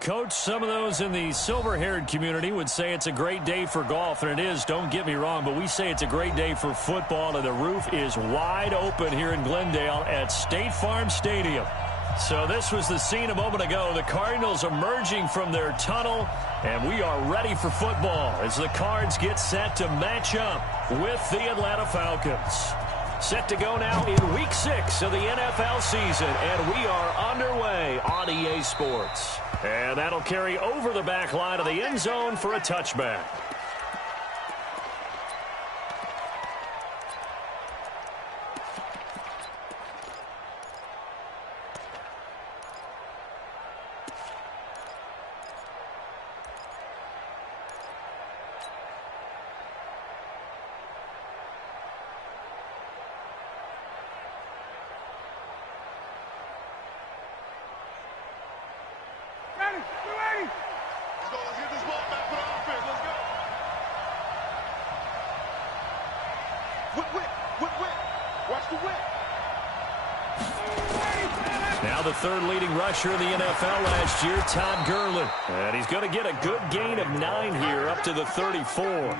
Coach, some of those in the silver-haired community would say it's a great day for golf, and it is, don't get me wrong, but we say it's a great day for football, and the roof is wide open here in Glendale at State Farm Stadium. So this was the scene a moment ago. The Cardinals emerging from their tunnel, and we are ready for football as the Cards get set to match up with the Atlanta Falcons. Set to go now in Week 6 of the NFL season, and we are underway on EA Sports. And that'll carry over the back line of the end zone for a touchback. Now the third leading rusher in the NFL last year, Todd Gurley. And he's going to get a good gain of 9 here, up to the 34.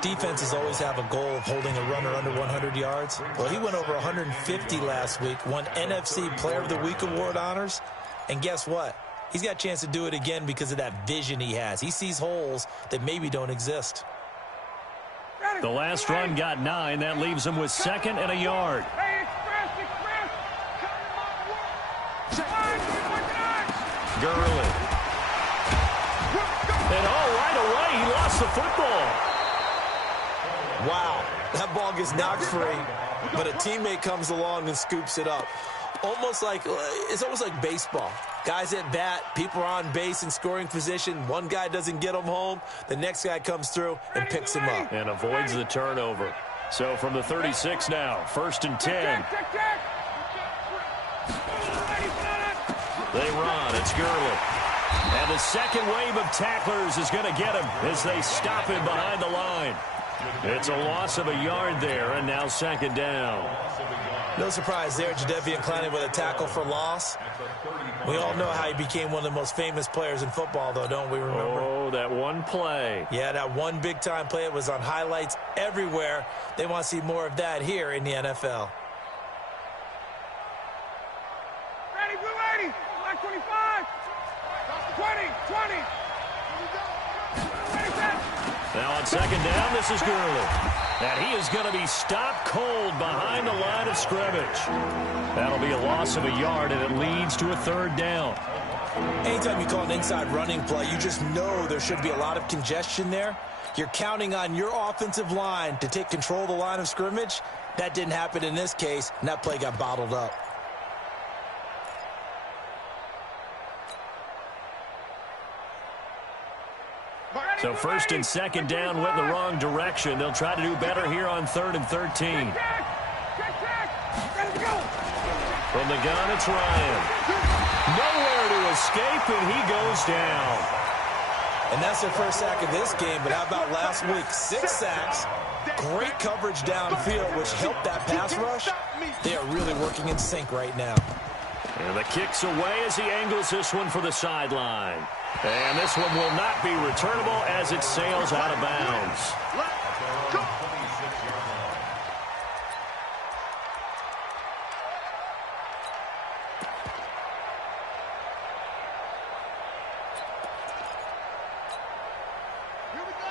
Defenses always have a goal of holding a runner under 100 yards. Well, he went over 150 last week, won NFC Player of the Week award honors. And guess what? He's got a chance to do it again because of that vision he has. He sees holes that maybe don't exist. The last run got 9. That leaves him with 2nd and a yard. Gurley. And right away, he lost the football. Wow, that ball gets knocked free, but a teammate comes along and scoops it up. It's almost like baseball. Guys at bat, people are on base in scoring position. One guy doesn't get him home. The next guy comes through and picks him up. And avoids the turnover. So from the 36 now, 1st and 10. They run. It's Gurley. And the second wave of tacklers is going to get him as they stop him behind the line. It's a loss of a yard there, and now 2nd down. No surprise there, Jadeveon Clowney with a tackle for loss. We all know how he became one of the most famous players in football, though, don't we remember? Oh, that one play. Yeah, that one big-time play. It was on highlights everywhere. They want to see more of that here in the NFL. Ready, blue 80, black 25, 20. Now on 2nd down, this is Gurley. And he is going to be stopped cold behind the line of scrimmage. That'll be a loss of a yard, and it leads to a 3rd down. Anytime you call an inside running play, you just know there should be a lot of congestion there. You're counting on your offensive line to take control of the line of scrimmage. That didn't happen in this case, and that play got bottled up. So 1st and 2nd down went in the wrong direction. They'll try to do better here on 3rd and 13. From the gun, it's Ryan. Nowhere to escape, and he goes down. And that's their first sack of this game, but how about last week? 6 sacks, great coverage downfield, which helped that pass rush. They are really working in sync right now. And the kick's away as he angles this one for the sideline. And this one will not be returnable as it sails out of bounds.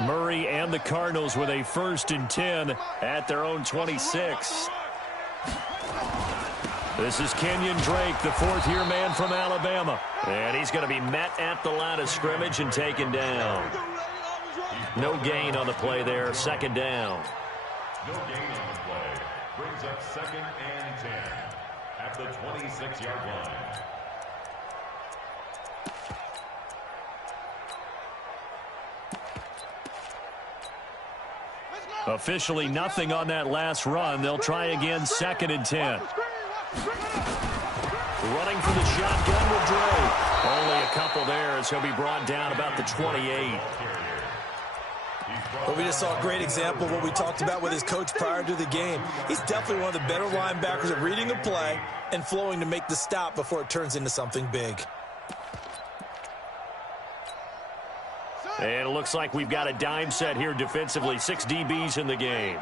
Murray and the Cardinals with a 1st and 10 at their own 26. This is Kenyon Drake, the 4th-year man from Alabama. And he's going to be met at the line of scrimmage and taken down. No gain on the play there, 2nd down. No gain on the play. Brings up 2nd and 10 at the 26-yard line. Officially nothing on that last run. They'll try again, 2nd and 10. Running for the shotgun with Drake. Only a couple there as he'll be brought down about the 28. But we just saw a great example of what we talked about with his coach prior to the game. He's definitely one of the better linebackers at reading a play and flowing to make the stop before it turns into something big. And it looks like we've got a dime set here defensively. 6 DBs in the game.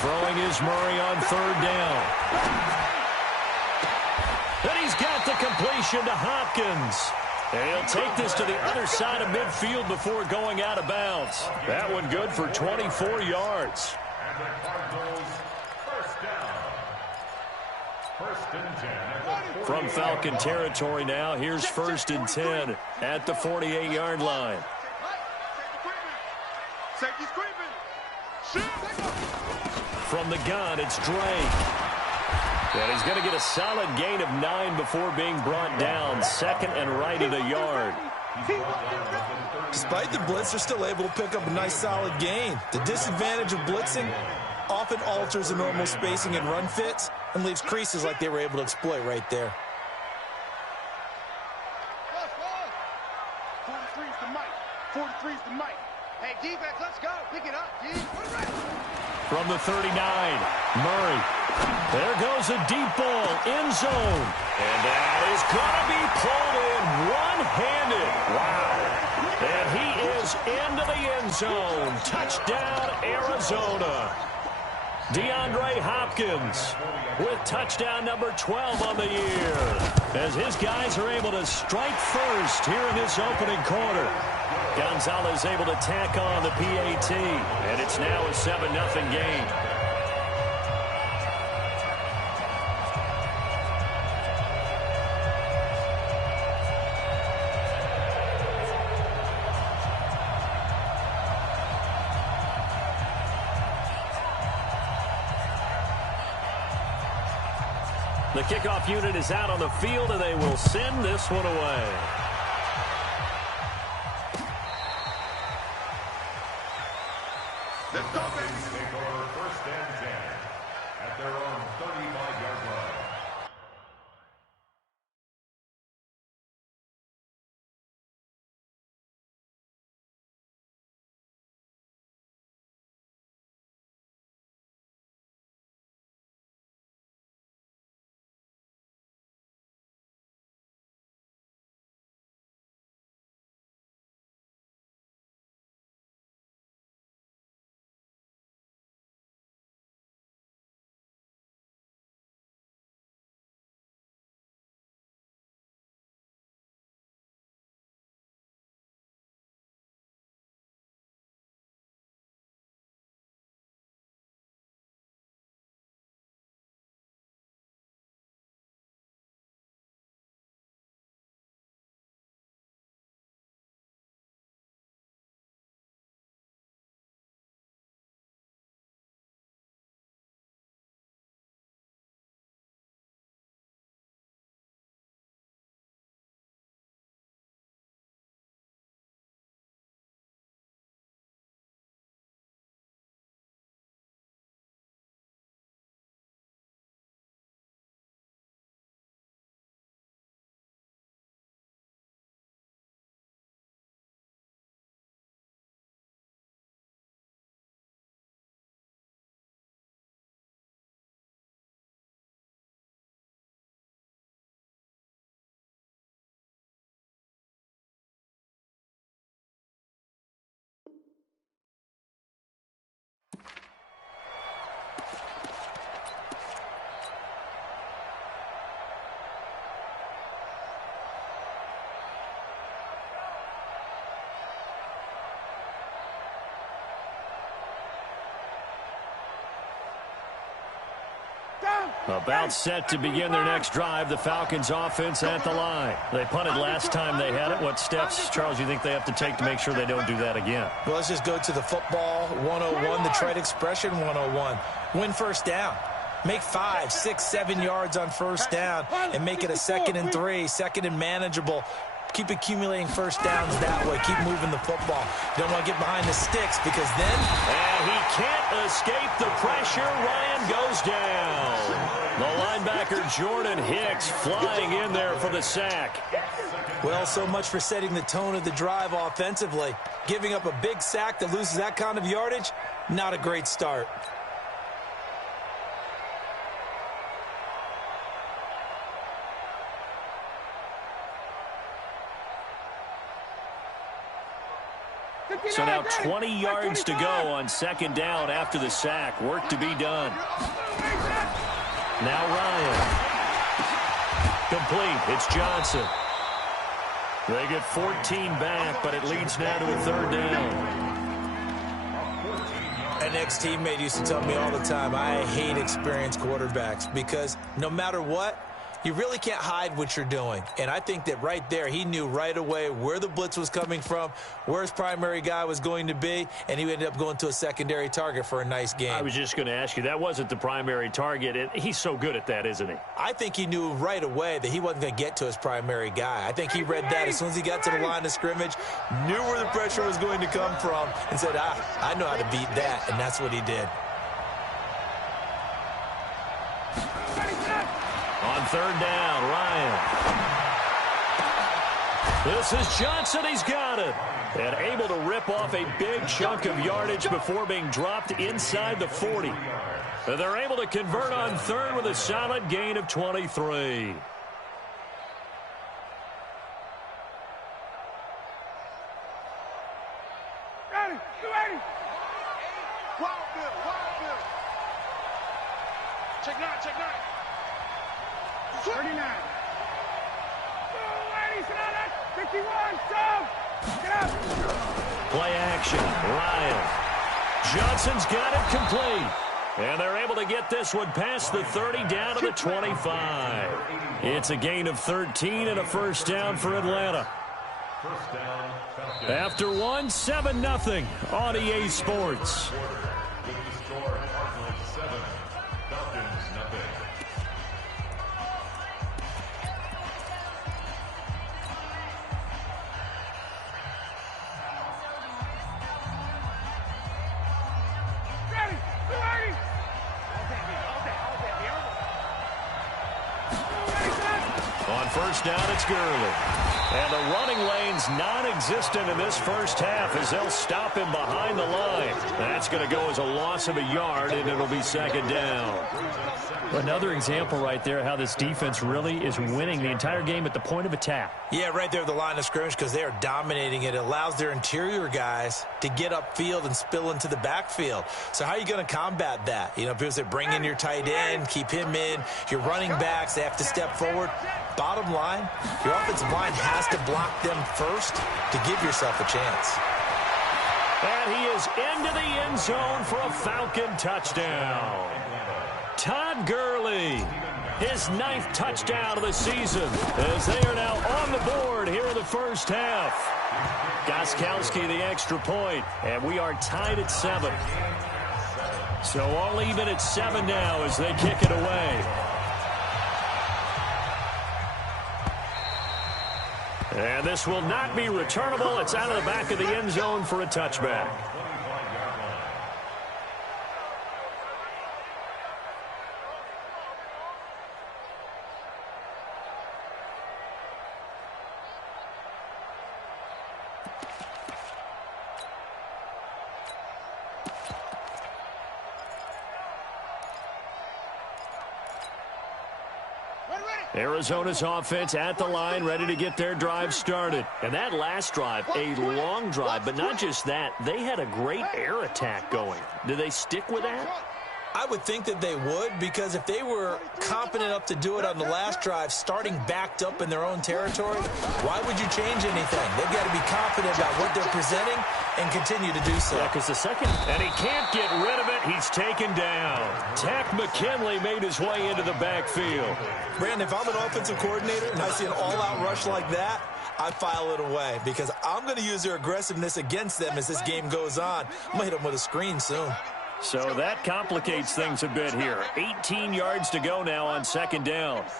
Throwing is Murray on 3rd down. And he's got the completion to Hopkins. And he'll take this to the other side of midfield before going out of bounds. That one good for 24 yards. And the Cardinals, first down. First and 10. From Falcon territory now, here's 1st and 10 at the 48-yard line. Safety's creeping. From the gun, it's Drake. And he's going to get a solid gain of 9 before being brought down. 2nd and right at a yard. Despite the blitz, they're still able to pick up a nice solid gain. The disadvantage of blitzing often alters the normal spacing and run fits and leaves creases like they were able to exploit right there. 43's the mic. 43's the mic. Hey, defense, let's go. Pick it up, D. From the 39, Murray. There goes a deep ball, end zone. And that is going to be pulled in one-handed. Wow. And he is into the end zone. Touchdown, Arizona. DeAndre Hopkins with touchdown number 12 on the year. As his guys are able to strike first here in this opening quarter. Gonzalez able to tack on the PAT, and it's now a 7-0 game. The kickoff unit is out on the field, and they will send this one away. The Falcons take over 1st and 10 at their own 35-yard line. About set to begin their next drive, the Falcons offense at the line. They punted last time they had it. What steps, Charles, you think they have to take to make sure they don't do that again? Well, let's just go to the football 101, the trade expression 101. Win 1st down. Make 5, 6, 7 yards on 1st down and make it a 2nd and 3, 2nd and manageable. Keep accumulating 1st downs that way. Keep moving the football. You don't want to get behind the sticks because then... And he can't escape the pressure. Ryan goes down. The linebacker Jordan Hicks flying in there for the sack. Well, so much for setting the tone of the drive offensively. Giving up a big sack that loses that kind of yardage, not a great start. So now 20 yards to go on second down after the sack. Work to be done. Now Ryan. Complete. It's Johnson. They get 14 back, but it leads now to a third down. An ex-teammate used to tell me all the time, I hate experienced quarterbacks because no matter what, you really can't hide what you're doing. And I think that right there, he knew right away where the blitz was coming from, where his primary guy was going to be, and he ended up going to a secondary target for a nice game. I was just going to ask you, that wasn't the primary target. And he's so good at that, isn't he? I think he knew right away that he wasn't going to get to his primary guy. I think he read that as soon as he got to the line of scrimmage, knew where the pressure was going to come from, and said, I know how to beat that, and that's what he did. On third down, Ryan. This is Johnson. He's got it. And able to rip off a big chunk of yardage before being dropped inside the 40. And they're able to convert on third with a solid gain of 23. Ready, 280. Wild Bill. Check 9. 39. 51, get up. Play action, Ryan. Johnson's got it complete. And they're able to get this one past the 30 down to the 25. It's a gain of 13 and a first down for Atlanta. After one, 7-0 on EA Sports. First down, it's Gurley. And the running lane's non-existent in this first half as they'll stop him behind the line. That's going to go as a loss of a yard, and it'll be second down. Another example right there how this defense really is winning the entire game at the point of attack. Yeah, right there at the line of scrimmage because they are dominating it. It allows their interior guys to get upfield and spill into the backfield. So how are you going to combat that? You know, people say bring in your tight end, keep him in. Your running backs, they have to step forward. Bottom line, your offensive line has to block them first to give yourself a chance. And he is into the end zone for a Falcon touchdown. Todd Gurley, his 9th touchdown of the season, as they are now on the board here in the first half. Gostkowski the extra point, and we are tied at 7. So all even at 7 now as they kick it away. And this will not be returnable. It's out of the back of the end zone for a touchback. Arizona's offense at the line, ready to get their drive started. And that last drive, a long drive, but not just that. They had a great air attack going. Do they stick with that? I would think that they would, because if they were confident enough to do it on the last drive, starting backed up in their own territory, why would you change anything? They've got to be confident about what they're presenting and continue to do so. Yeah, because the second, and he can't get rid of it. He's taken down. Tack McKinley made his way into the backfield. Brandon, if I'm an offensive coordinator and I see an all-out rush like that, I file it away because I'm going to use their aggressiveness against them as this game goes on. I'm going to hit them with a screen soon. So that complicates things a bit here. 18 yards to go now on second down. Watch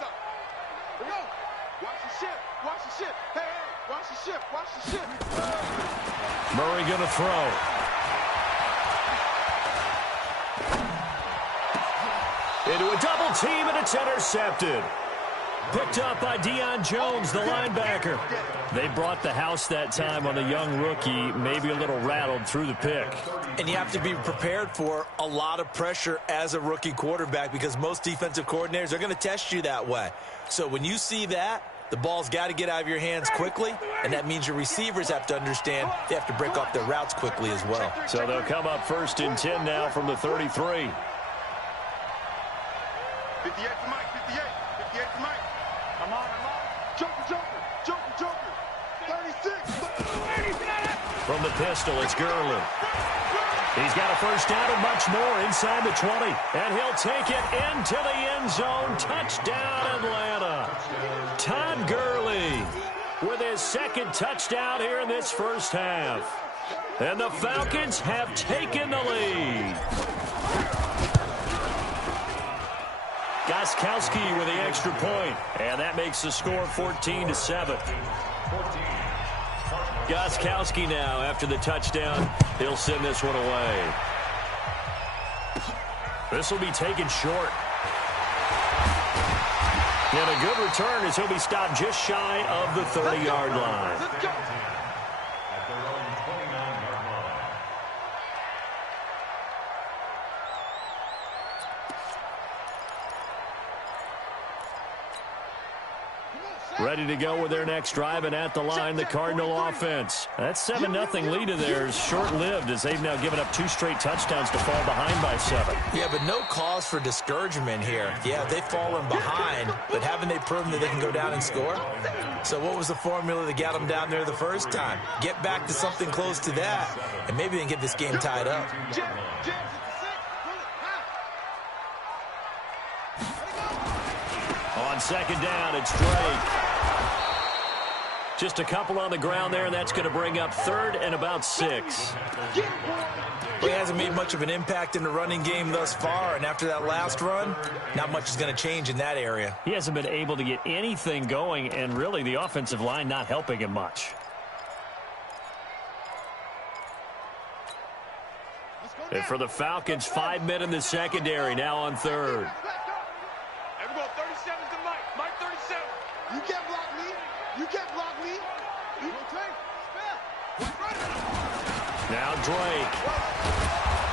the ship. Watch the ship. Hey, watch the ship. Watch the ship. Murray going to throw. Into a double team, and it's intercepted. Picked up by Deion Jones, the linebacker. They brought the house that time on the young rookie, maybe a little rattled through the pick. And you have to be prepared for a lot of pressure as a rookie quarterback because most defensive coordinators are going to test you that way. So when you see that, The ball's got to get out of your hands quickly, and that means your receivers have to understand they have to break off their routes quickly as well. So they'll come up 1st and 10 now from the 33. 58 to Mike, 58. 58 to Mike. Come on. Joker. 36. From the pistol, it's Gurley. He's got a first down and much more inside the 20. And he'll take it into the end zone. Touchdown, Atlanta. Todd Gurley with his second touchdown here in this first half. And the Falcons have taken the lead. Gostkowski with the extra point. And that makes the score 14-7. Gostkowski now, after the touchdown, he'll send this one away. This will be taken short. And a good return as he'll be stopped just shy of the 30-yard line. At their own 29-yard line. Ready to go with their next drive, and at the line, the Cardinal offense. That 7-0 lead of theirs short-lived as they've now given up 2 straight touchdowns to fall behind by 7. Yeah, but no cause for discouragement here. Yeah, they've fallen behind, but haven't they proven that they can go down and score? So what was the formula that got them down there the first time? Get back to something close to that, and maybe they can get this game tied up. On second down, it's Drake. Just a couple on the ground there, and that's going to bring up 3rd and about 6. He hasn't made much of an impact in the running game thus far, and after that last run, not much is going to change in that area. He hasn't been able to get anything going, and really the offensive line not helping him much. And for the Falcons, 5 men in the secondary, now on 3rd. Everyone, 37's to Mike. Mike, 37. You can't block me. You can't block me. You Now Drake.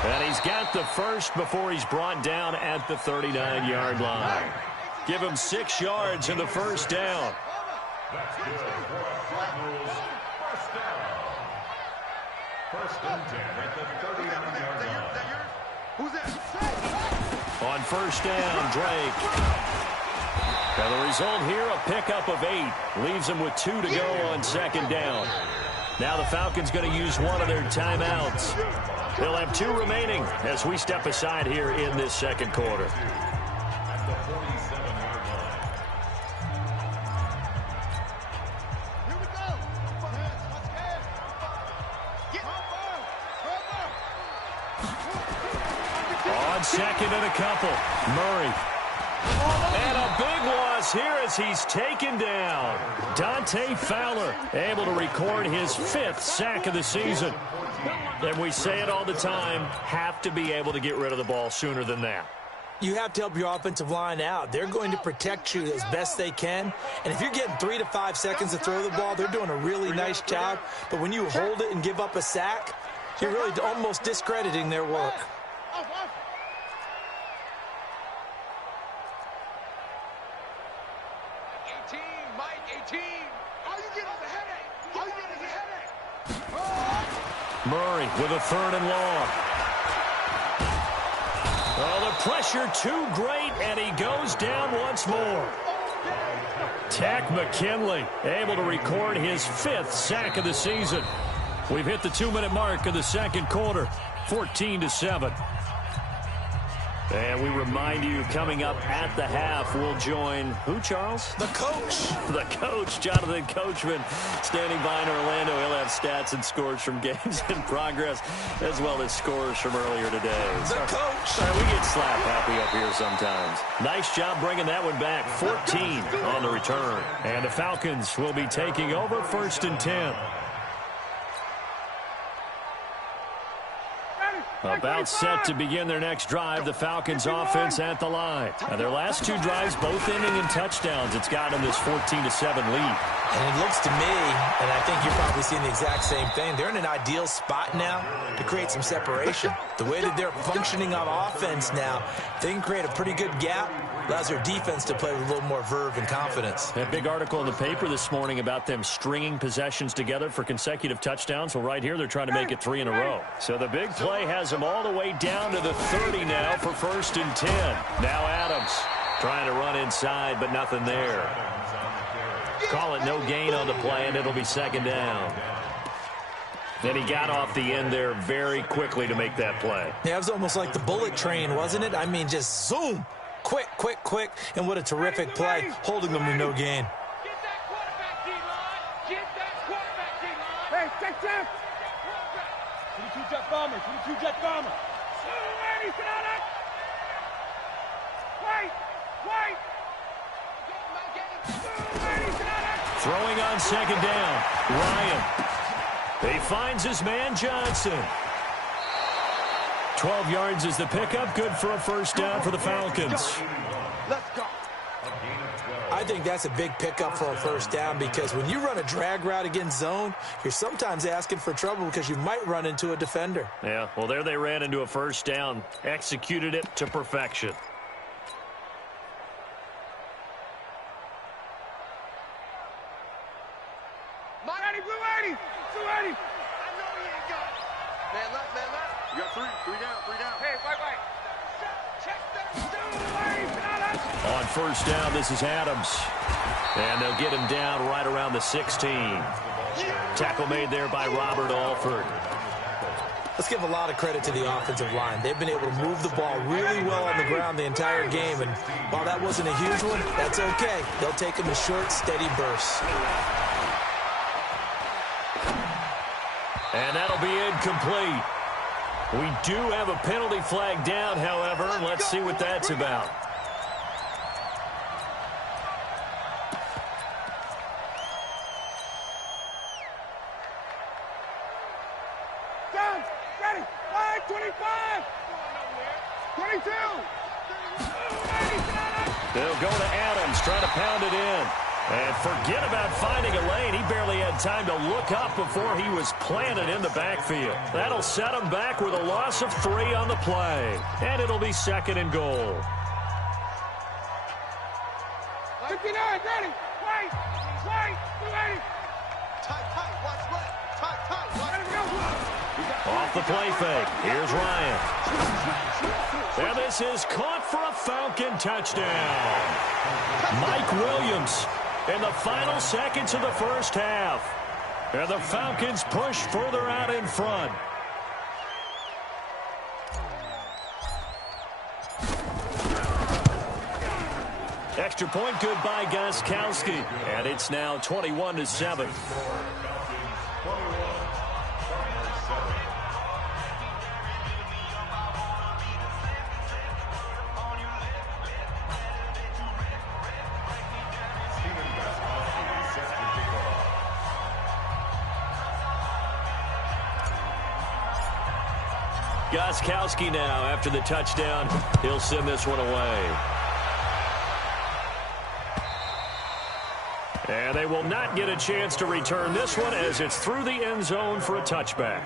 And he's got the first before he's brought down at the 39-yard line. Give him 6 yards in the first down. That's good for a Cardinals first down. 1st and 10 at the 39-yard line. Who's that? On first down, Drake. And the result here, a pickup of 8. Leaves them with 2 to go on second down. Now the Falcons going to use one of their timeouts. They'll have 2 remaining as we step aside here in this second quarter. At the 47-yard line. Here we go. On second and a couple, Murray. And a big loss here as he's taken down. Dante Fowler able to record his 5th sack of the season. And we say it all the time, have to be able to get rid of the ball sooner than that. You have to help your offensive line out. They're going to protect you as best they can. And if you're getting 3 to 5 seconds to throw the ball, they're doing a really nice job. But when you hold it and give up a sack, you're really almost discrediting their work. 18, Mike, 18. All you get is a headache. All you get is a headache. Murray with a 3rd and long. Oh, the pressure too great, and he goes down once more. Tack McKinley able to record his 5th sack of the season. We've hit the 2-minute mark of the second quarter, 14-7. And we remind you, coming up at the half, we'll join who, Charles? The coach. The coach, Jonathan Coachman, standing by in Orlando. He'll have stats and scores from games in progress, as well as scores from earlier today. The coach. Sorry, we get slap happy up here sometimes. Nice job bringing that one back. 14 on the return. And the Falcons will be taking over 1st and 10. About set to begin their next drive, the Falcons offense at the line. Now their last 2 drives both ending in touchdowns. It's got them this 14-7 lead. And it looks to me, and I think you're probably seeing the exact same thing, they're in an ideal spot now to create some separation. The way that they're functioning on offense now, they can create a pretty good gap. Allows their defense to play with a little more verve and confidence. A big article in the paper this morning about them stringing possessions together for consecutive touchdowns. Well, right here, they're trying to make it 3 in a row. So the big play has them all the way down to the 30 now for 1st and 10. Now Adams trying to run inside, but nothing there. Call it no gain on the play, and it'll be 2nd down. Then he got off the end there very quickly to make that play. Yeah, it was almost like the bullet train, wasn't it? I mean, just zoom. Quick, quick, quick. And what a terrific play, holding them to no gain. Get that quarterback, D-line. Get that quarterback, D-line. Hey, check. 22 jet bomber. 22 jet bomber. Wait. Throwing on 2nd down. Ryan. He finds his man, Johnson. 12 yards is the pickup. Good for a 1st down for the Falcons. Let's go. I think that's a big pickup for a 1st down because when you run a drag route against zone, you're sometimes asking for trouble because you might run into a defender. Yeah, well, there they ran into a 1st down. Executed it to perfection. Blue 80. I know he ain't got it. Man left. You got 3 down. Hey, wait. Check that. On 1st down, this is Adams. And they'll get him down right around the 16. Tackle made there by Robert Alford. Let's give a lot of credit to the offensive line. They've been able to move the ball really well on the ground the entire game. And while that wasn't a huge one, that's okay. They'll take them in short, steady bursts. And that'll be incomplete. We do have a penalty flag down, however. Let's see what that's about. Down. Ready. 25. 22. They'll go to Adams, try to pound it in. And forget about finding a lane. He barely had time to look up before he was planted in the backfield. That'll set him back with a loss of 3 on the play. And it'll be 2nd and goal. 59, ready. Wait. 280. Tight. Watch left. Tight. Watch. Off the play fake. Here's Ryan. And this is caught for a Falcon touchdown. Mike Williams in the final seconds of the 1st half. And the Falcons push further out in front. Extra point good by Gostkowski. And it's now 21-7. Gostkowski now after the touchdown. He'll send this one away. And they will not get a chance to return this one as it's through the end zone for a touchback.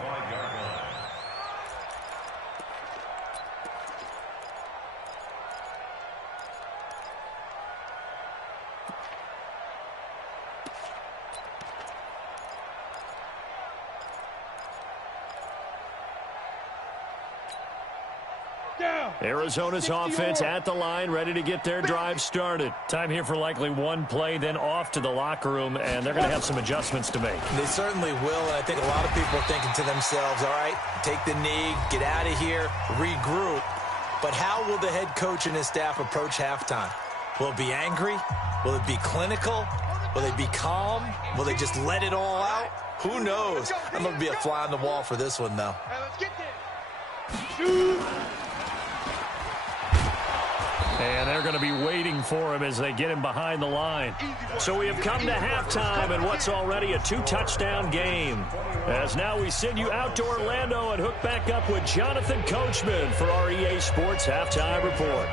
Arizona's offense at the line, ready to get their drive started. Time here for likely one play, then off to the locker room, and they're going to have some adjustments to make. They certainly will, and I think a lot of people are thinking to themselves, all right, take the knee, get out of here, regroup. But how will the head coach and his staff approach halftime? Will it be angry? Will it be clinical? Will they be calm? Will they just let it all out? Who knows? I'm going to be a fly on the wall for this one, though. Hey, let's get there. And they're going to be waiting for him as they get him behind the line. So we have come to halftime in what's already a 2-touchdown game. As now we send you out to Orlando and hook back up with Jonathan Coachman for our EA Sports Halftime Report.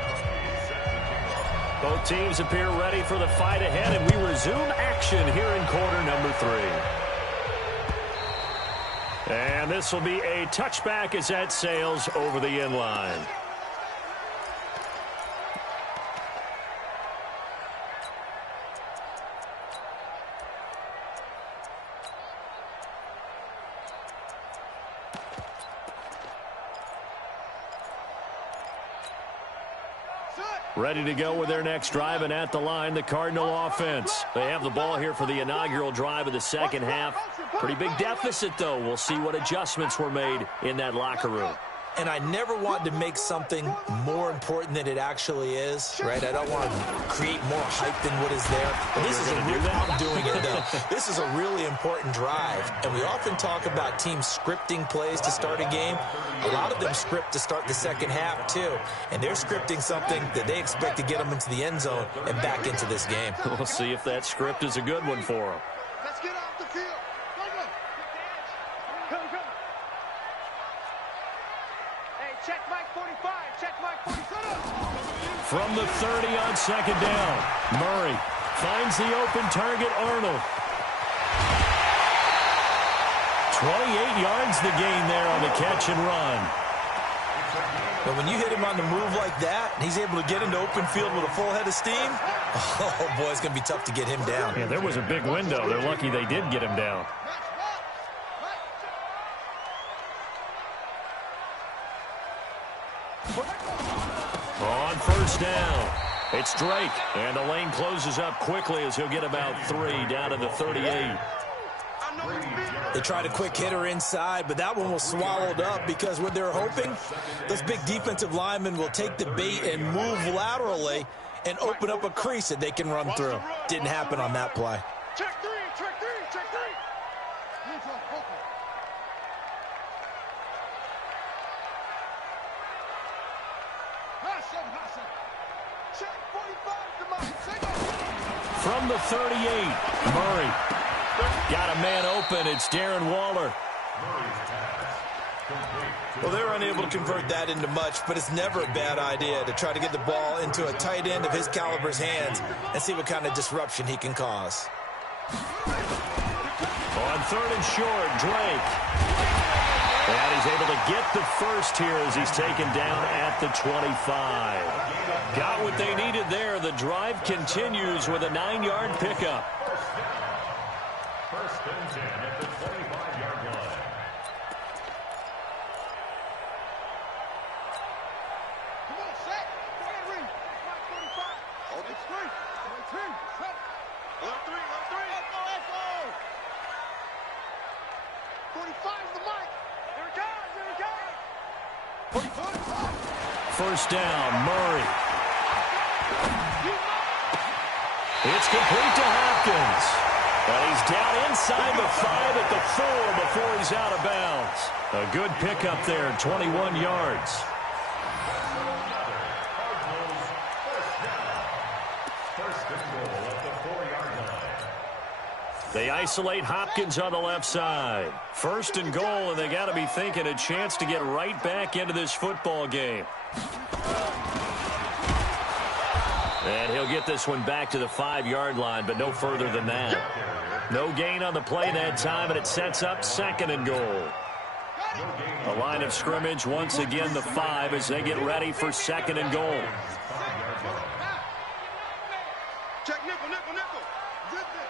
Both teams appear ready for the fight ahead, and we resume action here in quarter number 3. And this will be a touchback as that sails over the end line. Ready to go with their next drive, and at the line, the Cardinal offense. They have the ball here for the inaugural drive of the second half. Pretty big deficit, though. We'll see what adjustments were made in that locker room. And I never want to make something more important than it actually is, right? I don't want to create more hype than what is there. But this is I'm doing it, though. This is a really important drive. And we often talk about teams scripting plays to start a game. A lot of them script to start the second half, too. And they're scripting something that they expect to get them into the end zone and back into this game. We'll see if that script is a good one for them. Let's get off the field. Go. Hey, check Mike 45. Check Mike 45. From the 30 on second down, Murray finds the open target, Arnold. 28 yards the gain there on the catch and run. But when you hit him on the move like that, and he's able to get into open field with a full head of steam, oh, boy, it's going to be tough to get him down. Yeah, there was a big window. They're lucky they did get him down. On first down, it's Drake, and the lane closes up quickly as he'll get about 3 down to the 38. They tried a quick hitter inside, but that one was swallowed up because what they're hoping, those big defensive linemen will take the bait and move laterally and open up a crease that they can run through. Didn't happen on that play. Check three. From the 38, Murray. Got a man open. It's Darren Waller. Well, they were unable to convert that into much, but it's never a bad idea to try to get the ball into a tight end of his caliber's hands and see what kind of disruption he can cause. On third and short, Drake. And he's able to get the first here as he's taken down at the 25. Got what they needed there. The drive continues with a 9-yard pickup. First and 10 at the 25-yard line. Come on, set. Go ahead, Reed. Mike 45. Hold it straight. 10. Set. Let three. Let's go. 45's the mic. Here it goes. 45. First down, Murray. It's complete to Hopkins. And he's down inside the 5 at the 4 before he's out of bounds. A good pickup there, 21 yards. First and goal at the 4-yard line. They isolate Hopkins on the left side. First and goal, and they got to be thinking a chance to get right back into this football game. And he'll get this one back to the 5-yard line, but no further than that. No gain on the play that time, and it sets up second and goal. The line of scrimmage, once again, the 5 as they get ready for second and goal. Check nickel. Zip it.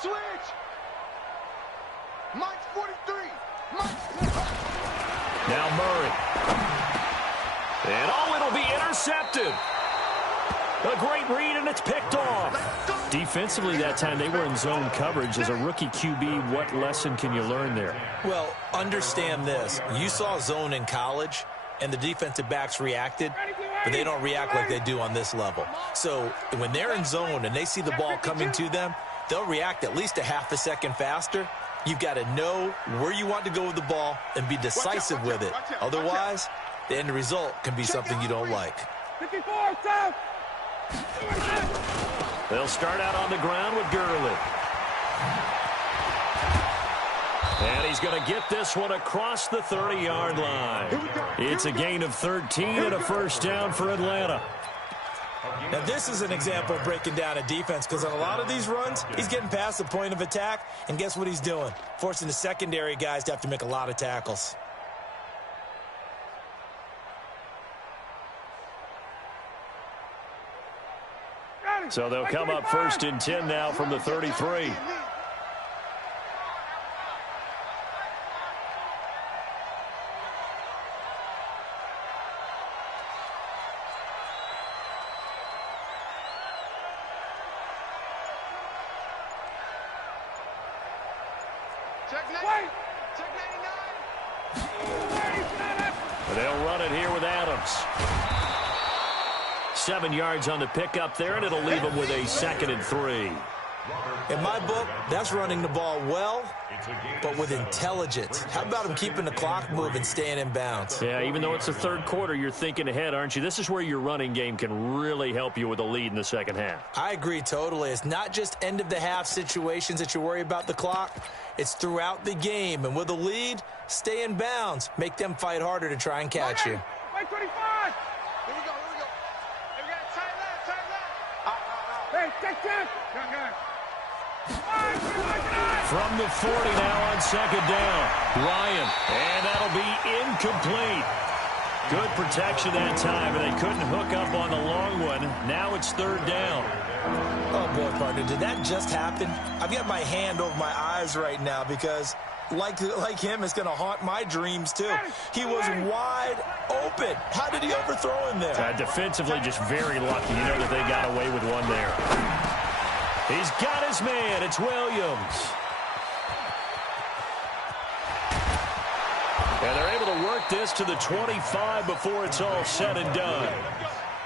Switch. Mike's 43. Now Murray. And it'll be intercepted. A great read, and it's picked off. Defensively that time, they were in zone coverage. As a rookie QB, what lesson can you learn there? Well, understand this. You saw zone in college, and the defensive backs reacted, but they don't react like they do on this level. So when they're in zone and they see the ball coming to them, they'll react at least a half a second faster. You've got to know where you want to go with the ball and be decisive with it. Otherwise, the end result can be something you don't like. 54, south. They'll start out on the ground with Gurley. And he's going to get this one across the 30-yard line. It's a gain of 13 and a first down for Atlanta. Now, this is an example of breaking down a defense because on a lot of these runs, he's getting past the point of attack, and guess what he's doing? Forcing the secondary guys to have to make a lot of tackles. So they'll come up 1st and 10 now from the 33. They'll run it here with Adams. 7 yards on the pickup there, and it'll leave them with a 2nd and 3. In my book, that's running the ball well, but with intelligence. How about him keeping the clock moving, staying in bounds? Yeah, even though it's the 3rd quarter, you're thinking ahead, aren't you? This is where your running game can really help you with a lead in the 2nd half. I agree totally. It's not just end-of-the-half situations that you worry about the clock. It's throughout the game. And with a lead, stay in bounds. Make them fight harder to try and catch you. Right 25. Here we go. Hey, we got a tight left. Hey, check. From the 40 now on 2nd down. Ryan, and that'll be incomplete. Good protection that time, and they couldn't hook up on the long one. Now it's 3rd down. Oh, boy, partner, did that just happen? I've got my hand over my eyes right now because, like him, it's going to haunt my dreams, too. He was wide open. How did he overthrow him there? Defensively, just very lucky. You know that they got away with one there. He's got his man. It's Williams. And they're able to work this to the 25 before it's all said and done.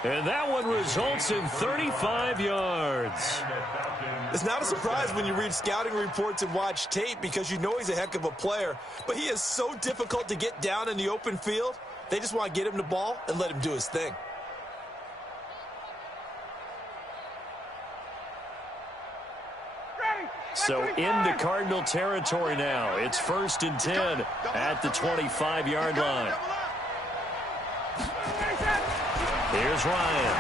And that one results in 35 yards. It's not a surprise when you read scouting reports and watch tape because you know he's a heck of a player. But he is so difficult to get down in the open field. They just want to get him the ball and let him do his thing. So into Cardinal territory now. It's 1st and 10 at the 25-yard line. Here's Ryan.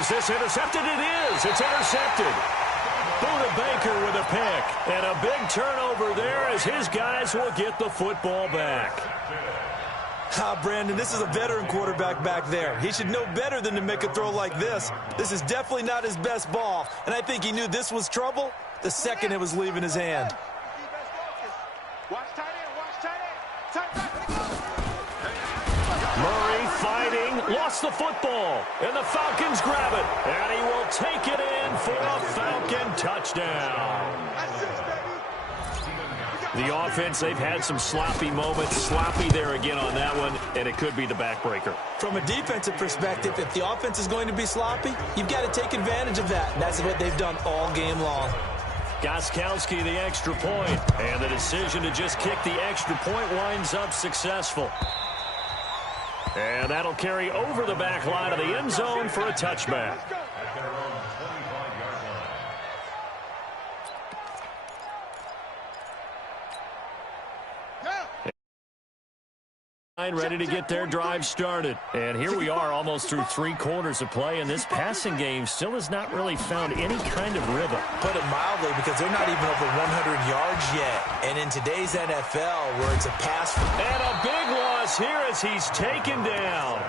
Is this intercepted? It is. It's intercepted. Buda Baker with a pick. And a big turnover there as his guys will get the football back. Brandon, this is a veteran quarterback back there. He should know better than to make a throw like this. This is definitely not his best ball, and I think he knew this was trouble the second it was leaving his hand. Murray fighting, lost the football, and the Falcons grab it, and he will take it in for a Falcon touchdown. The offense, they've had some sloppy moments. Sloppy there again on that one, and it could be the backbreaker. From a defensive perspective, if the offense is going to be sloppy, you've got to take advantage of that. And that's what they've done all game long. Gostkowski the extra point, and the decision to just kick the extra point winds up successful. And that'll carry over the back line of the end zone for a touchback. Ready to get their drive started. And here we are almost through 3 quarters of play, and this passing game still has not really found any kind of rhythm. Put it mildly, because they're not even over 100 yards yet. And in today's NFL, where it's a pass. And a big loss here as he's taken down.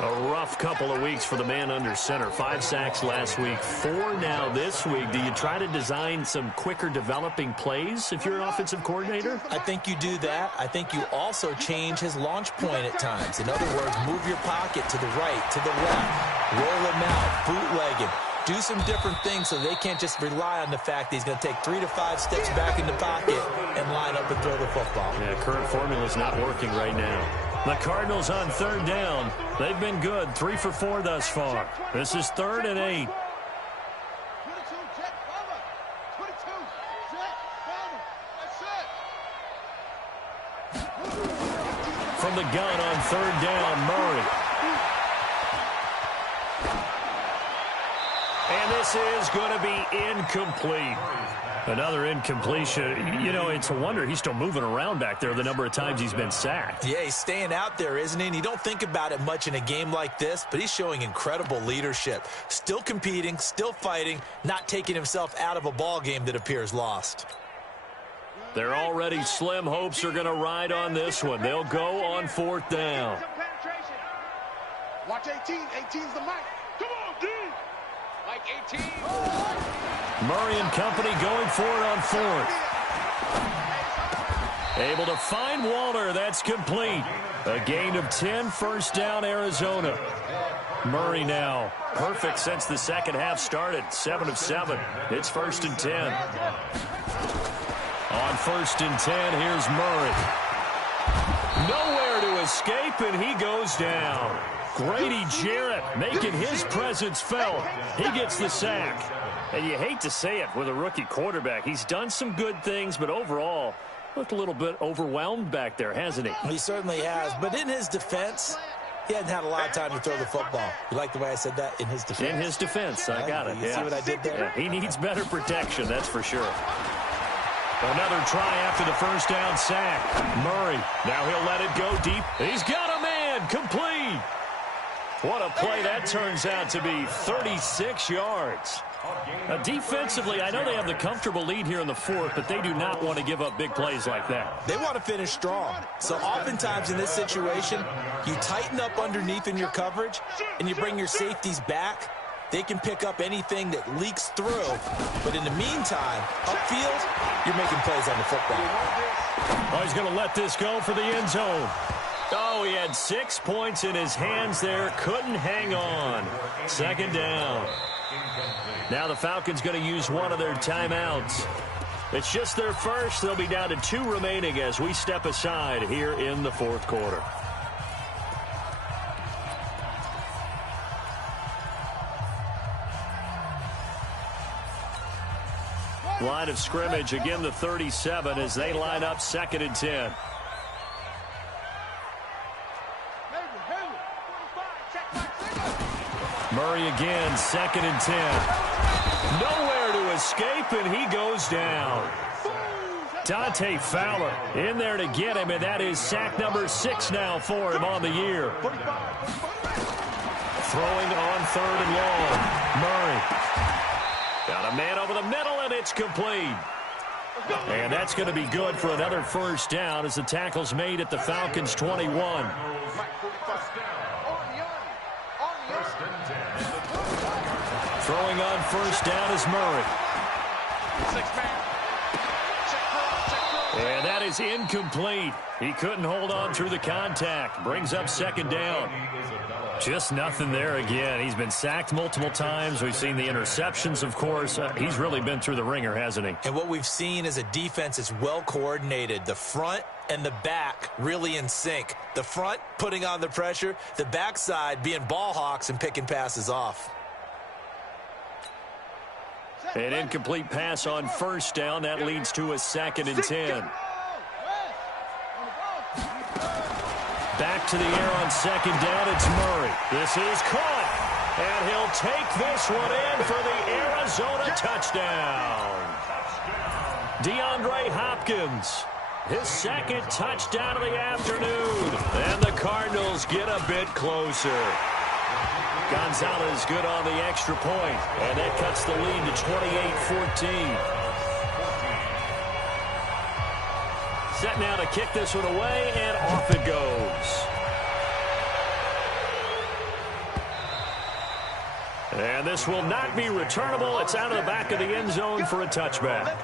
A rough couple of weeks for the man under center. 5 sacks last week, 4 now this week. Do you try to design some quicker developing plays if you're an offensive coordinator? I think you do that. I think you also change his launch point at times. In other words, move your pocket to the right, to the left, roll him out, bootleg him. Do some different things so they can't just rely on the fact that he's going to take 3 to 5 steps back in the pocket and line up and throw the football. Yeah, current formula's not working right now. The Cardinals on 3rd down. They've been good, 3 for 4 thus far. This is 3rd and 8. From the gun on 3rd down, Murray. And this is going to be incomplete. Another incompletion. You know, it's a wonder he's still moving around back there the number of times he's been sacked. Yeah, he's staying out there, isn't he? And you don't think about it much in a game like this, but he's showing incredible leadership. Still competing, still fighting, not taking himself out of a ball game that appears lost. Their already slim hopes are going to ride on this one. They'll go on 4th down. Watch 18. 18's the mic. Come on, D. Like 18. Murray and company going for it on 4th. Able to find Walter. That's complete. A gain of 10, 1st down, Arizona. Murray now perfect since the second half started. 7 of 7. It's 1st and 10. On 1st and 10, here's Murray. Nowhere to escape, and he goes down. Grady Jarrett making his presence felt. He gets the sack. And you hate to say it with a rookie quarterback. He's done some good things, but overall, looked a little bit overwhelmed back there, hasn't he? He certainly has. But in his defense, he hadn't had a lot of time to throw the football. You like the way I said that? In his defense? In his defense, I got it. You see what I did there? Yeah, he needs better protection, that's for sure. Another try after the 1st down sack. Murray, now he'll let it go deep. He's got a man, complete. What a play that turns out to be, 36 yards. Now, defensively, I know they have the comfortable lead here in the 4th, but they do not want to give up big plays like that. They want to finish strong. So oftentimes in this situation, you tighten up underneath in your coverage, and you bring your safeties back. They can pick up anything that leaks through. But in the meantime, upfield, you're making plays on the football. Oh, he's going to let this go for the end zone. Oh, he had 6 points in his hands there. Couldn't hang on. 2nd down. Now the Falcons going to use one of their timeouts. It's just their first. They'll be down to 2 remaining as we step aside here in the 4th quarter. Line of scrimmage, again the 37 as they line up 2nd and 10. Murray again, 2nd and 10. Nowhere to escape, and he goes down. Dante Fowler in there to get him, and that is sack number 6 now for him on the year. Throwing on 3rd and long. Murray. Got a man over the middle, and it's complete. And that's going to be good for another 1st down as the tackle's made at the Falcons' 21. Throwing on 1st down is Murray. And that is incomplete. He couldn't hold on through the contact. Brings up 2nd down. Just nothing there again. He's been sacked multiple times. We've seen the interceptions, of course. He's really been through the ringer, hasn't he? And what we've seen is a defense is well coordinated. The front and the back really in sync. The front putting on the pressure. The backside being ball hawks and picking passes off. An incomplete pass on 1st down. That leads to a 2nd and 10. Back to the air on 2nd down. It's Murray. This is caught. And he'll take this one in for the Arizona touchdown. DeAndre Hopkins. His 2nd touchdown of the afternoon. And the Cardinals get a bit closer. Gonzalez good on the extra point, and that cuts the lead to 28-14. Set now to kick this one away, and off it goes. And this will not be returnable. It's out of the back of the end zone for a touchback.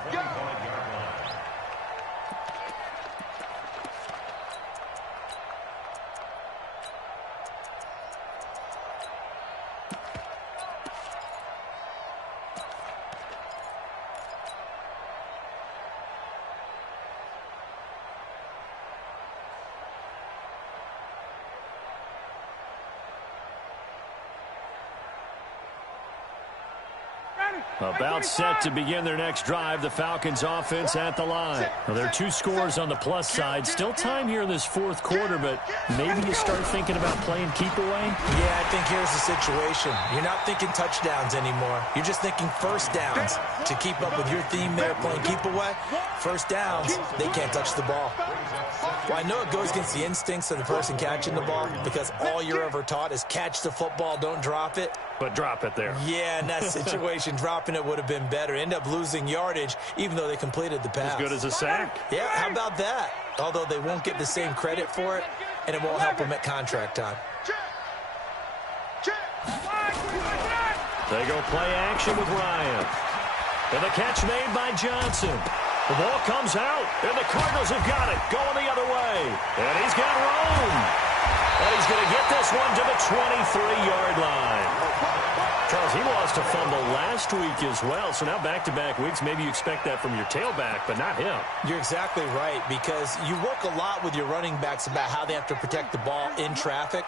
Ready? About set to begin their next drive. The Falcons offense at the line. Well, there are 2 scores on the plus side. Still time here in this fourth quarter, but maybe you start thinking about playing keep away? Yeah, I think here's the situation. You're not thinking touchdowns anymore. You're just thinking first downs. To keep up with your theme there, playing keep away, first downs, they can't touch the ball. Well, I know it goes against the instincts of the person catching the ball because all you're ever taught is catch the football, don't drop it. But drop it there. Yeah, in that situation, dropping it would have been better. End up losing yardage, even though they completed the pass. As good as a sack. Yeah, how about that? Although they won't get the same credit for it, and it won't help them at contract time. They go play action with Ryan. And the catch made by Johnson. The ball comes out, and the Cardinals have got it. Going the other way. And he's got room. And he's going to get this one to the 23-yard line. Charles, he lost a fumble last week as well, so now back-to-back weeks, maybe you expect that from your tailback, but not him. You're exactly right, because you work a lot with your running backs about how they have to protect the ball in traffic.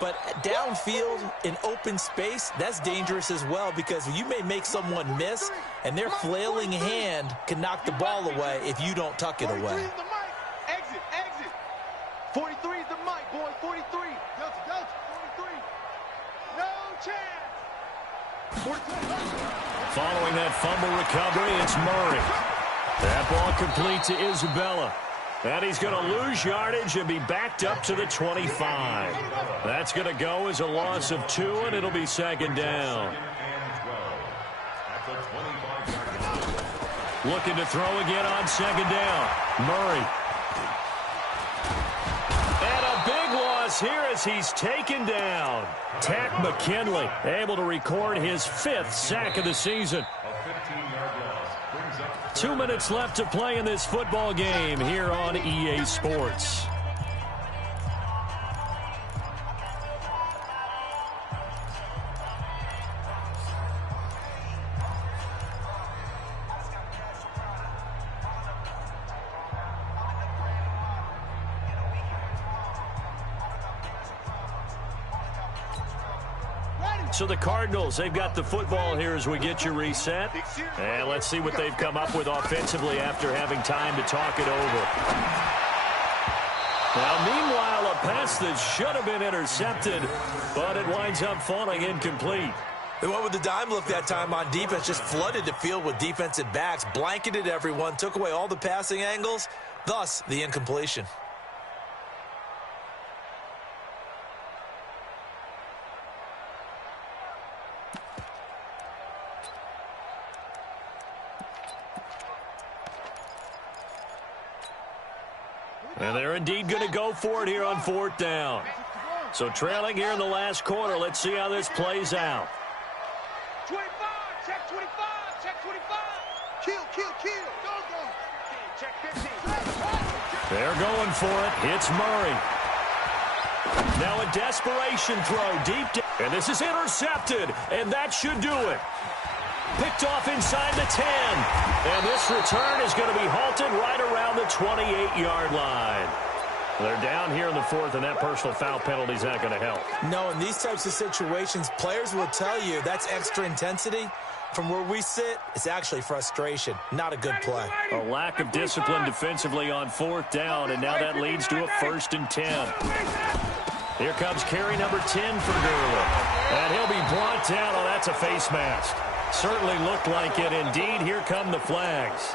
But downfield, in open space, that's dangerous as well, because you may make someone miss, and their flailing hand can knock the ball away if you don't tuck it away. Exit, exit. 43 is the mic, boy. 43. Delta, Delta, 43. No chance. 42. Following that fumble recovery, it's Murray. That ball complete to Isabella. And he's going to lose yardage and be backed up to the 25. That's going to go as a loss of 2, and it'll be second down. Looking to throw again on second down. Murray. And a big loss here as he's taken down. Tack McKinley able to record his 5th sack of the season. 2 minutes left to play in this football game here on EA Sports. So the Cardinals, they've got the football here as we get you reset. And let's see what they've come up with offensively after having time to talk it over. Now, meanwhile, a pass that should have been intercepted, but it winds up falling incomplete. They went with the dime look that time on defense, just flooded the field with defensive backs, blanketed everyone, took away all the passing angles, thus the incompletion. And they're indeed going to go for it here on 4th down. So trailing here in the last quarter. Let's see how this plays out. 25, check 25, check 25. Kill, kill, kill. Go, go. Check 15. They're going for it. It's Murray. Now a desperation throw deep down. And this is intercepted. And that should do it. Picked off inside the 10. And this return is going to be halted right around the 28-yard line. They're down here in the 4th, and that personal foul penalty is not going to help. No, in these types of situations, players will tell you that's extra intensity. From where we sit, it's actually frustration, not a good play. A lack of discipline defensively on 4th down, and now that leads to a 1st and 10. Here comes carry number 10 for Gurley. And he'll be brought down. Oh, that's a face mask. Certainly looked like it. Indeed, here come the flags.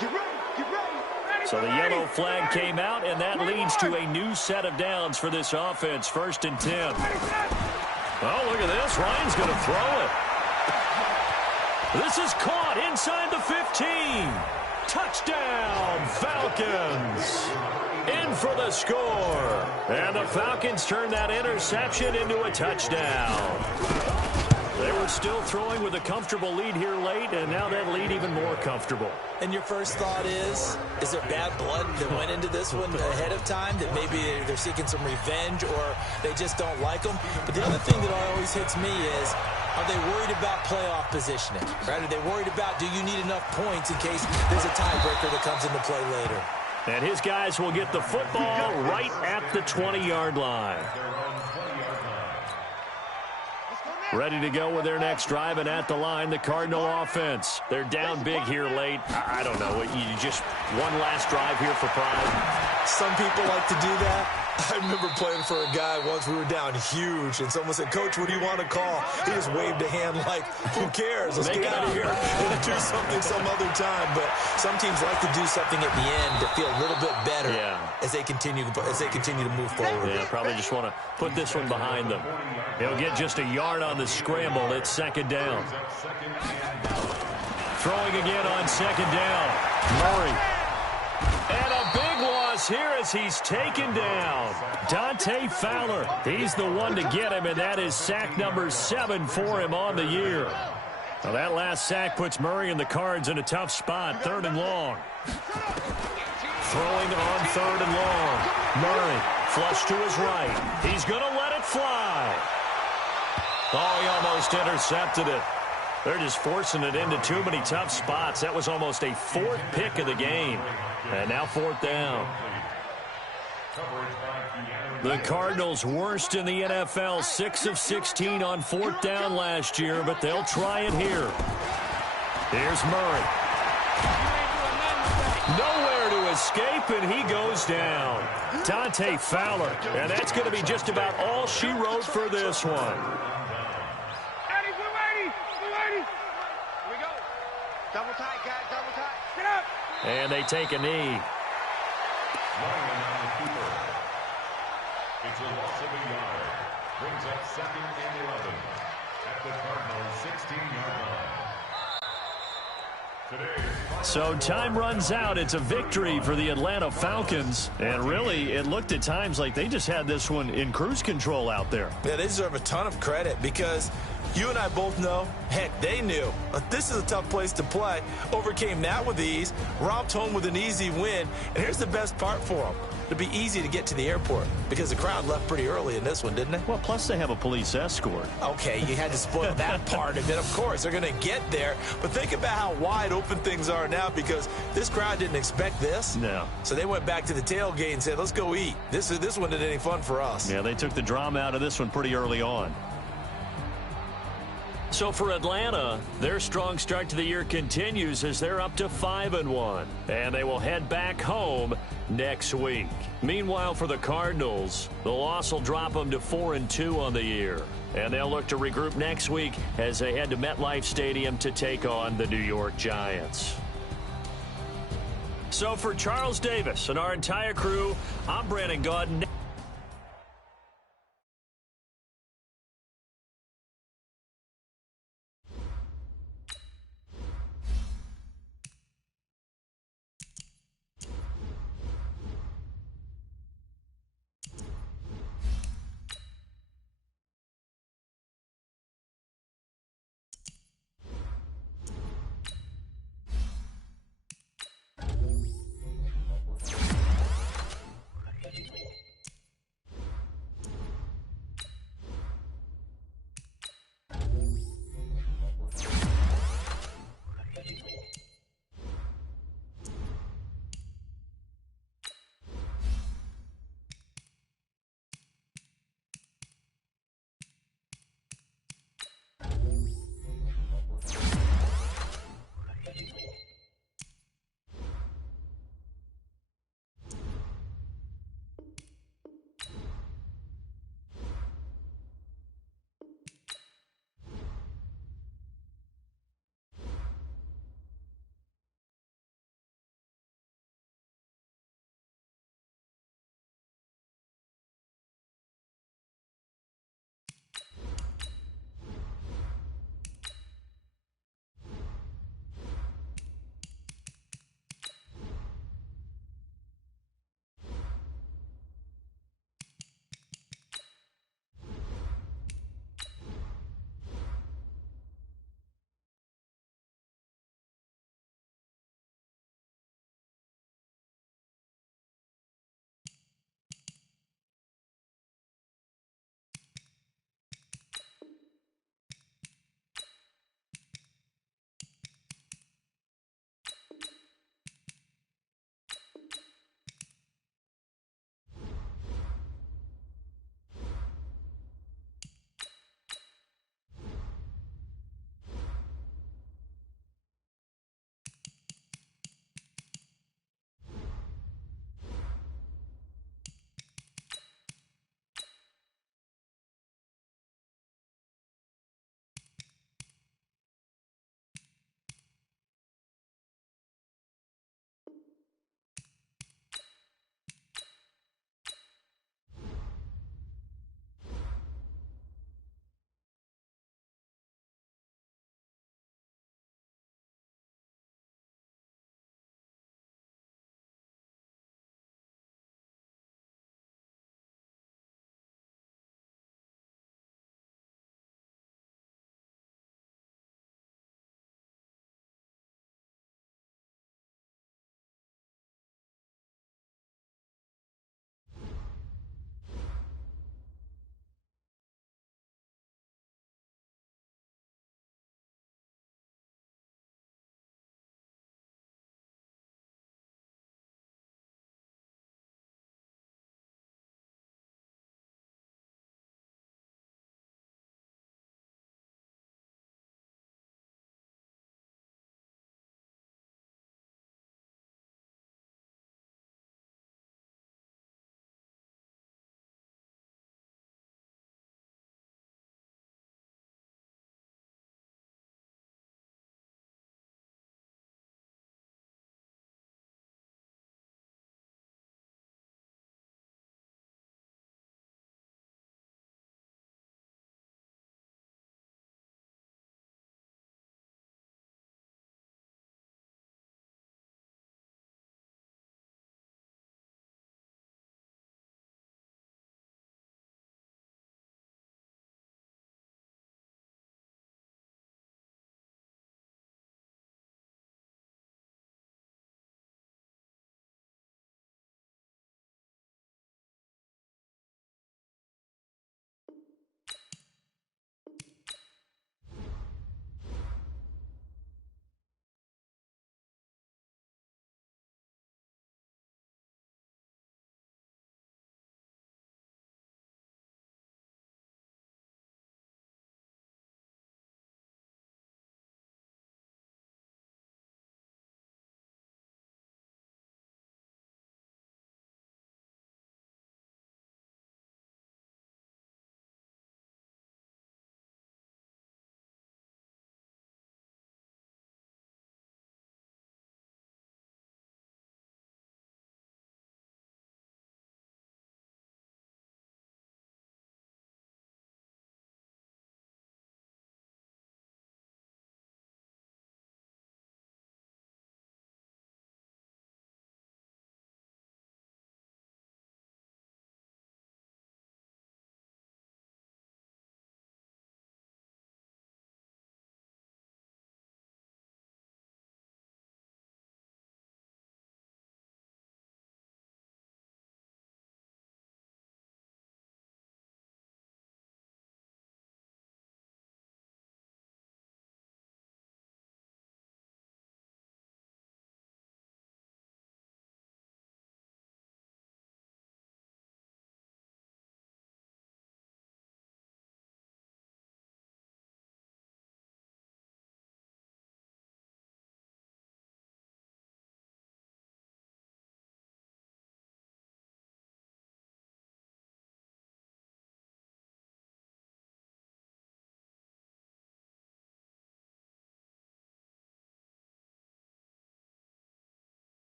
Get ready, get ready. So the yellow flag came out, and that leads to a new set of downs for this offense. 1st and 10. Oh, look at this. Ryan's going to throw it. This is caught inside the 15. Touchdown, Falcons. In for the score. And the Falcons turn that interception into a touchdown. They were still throwing with a comfortable lead here late, and now that lead even more comfortable. And your first thought is there bad blood that went into this one ahead of time, that maybe they're seeking some revenge or they just don't like them? But the other thing that always hits me is, are they worried about playoff positioning? Right? Are they worried about, do you need enough points in case there's a tiebreaker that comes into play later? And his guys will get the football right at the 20-yard line. Ready to go with their next drive, and at the line, the Cardinal offense. They're down big here late. I don't know. You just one last drive here for pride. Some people like to do that. I remember playing for a guy once. We were down huge, and someone said, "Coach, what do you want to call?" He just waved a hand like, "Who cares? Let's get out of here and do something some other time." But some teams like to do something at the end to feel a little bit better as they continue to move forward. Yeah, probably just want to put this one behind them. He'll get just a yard on the scramble. It's second down. Throwing again on second down. Murray. And a big loss here as he's taken down. Dante Fowler. He's the one to get him, and that is sack number 7 for him on the year. Now that last sack puts Murray and the Cards in a tough spot. 3rd and long. Throwing on 3rd and long. Murray flush to his right. He's going to let it fly. Oh, he almost intercepted it. They're just forcing it into too many tough spots. That was almost a 4th pick of the game. And now 4th down. The Cardinals worst in the NFL, 6 of 16 on 4th down last year, but they'll try it here. Here's Murray. Nowhere to escape, and he goes down. Dante Fowler, and that's going to be just about all she wrote for this one. Double tight, guys, double tight. Get up! And they take a knee. It's a loss of a yard. Brings up 2nd and 11 at the Cardinals' 16-yard line. So time runs out. It's a victory for the Atlanta Falcons. And really, it looked at times like they just had this one in cruise control out there. Yeah, they deserve a ton of credit because you and I both know, heck, they knew. This is a tough place to play. Overcame that with ease, romped home with an easy win. And here's the best part for them. It'll be easy to get to the airport because the crowd left pretty early in this one, didn't they? Well, plus they have a police escort. Okay, you had to spoil that part. And then, of course, they're going to get there. But think about how wide open things are now because this crowd didn't expect this. No. So they went back to the tailgate and said, let's go eat. This one isn't any fun for us. Yeah, they took the drama out of this one pretty early on. So for Atlanta, their strong start to the year continues as they're up to 5-1. And they will head back home next week. Meanwhile, for the Cardinals, the loss will drop them to 4-2 on the year. And they'll look to regroup next week as they head to MetLife Stadium to take on the New York Giants. So for Charles Davis and our entire crew, I'm Brandon Gaudin.